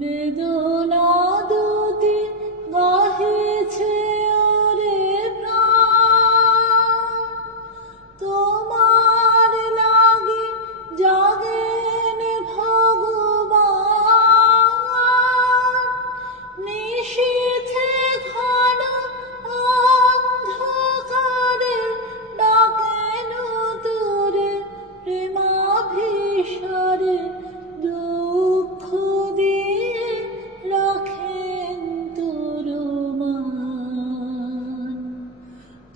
বেদনা দুটি গাহিছে ওরে প্রাণ, তোমার লাগি জাগেন ভগবান। নিশীথে ঘন অন্ধকারে ডাকেন তোরে প্রেমাভিসারে, দুঃখ দিয়ে রাখেন তোর মান।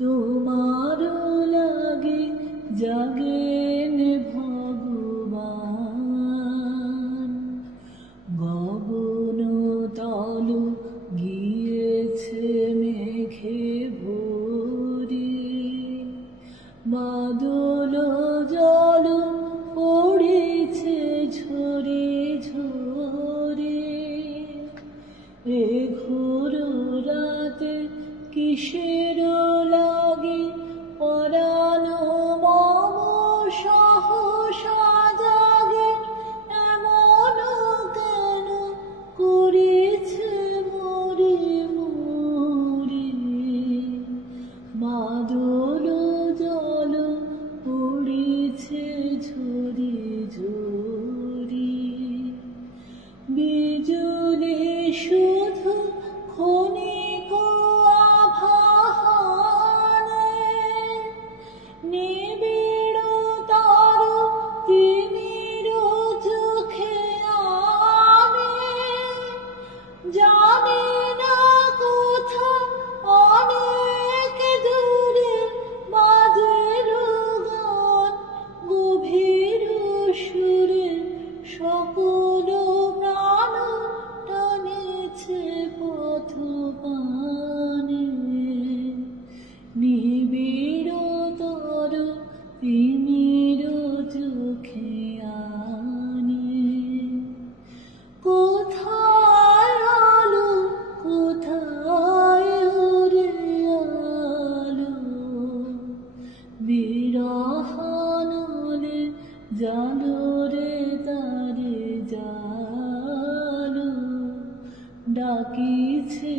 তোমার লাগি জাগেন ভগবান। গগন তল গিয়েছে মেঘে ভরি, বাদল জল পড়েছে ঝরে ঝরে। এ ঘোর রাতে কিসের লাগি পরাণ মম সহসা জাগে, এমন কেন করেছে মরে মরে। বাদল জল পড়েছে ঝরে ঝরে, বিজুলি শুধু ক্ষণিক আভানে, নিবিড় তার তিমির চোখে আনে। জানি না কোথা অনেক দূরে বাজের গান, গভীর সুরে সকল প্রাণ টানেছে পথ পানে। নিবিড় তর তিমির চোখে আনে। কোথায় আলো কোথায় ওরে আলো, বিরহানলে জালো রে তারে জালো। ডাকিছে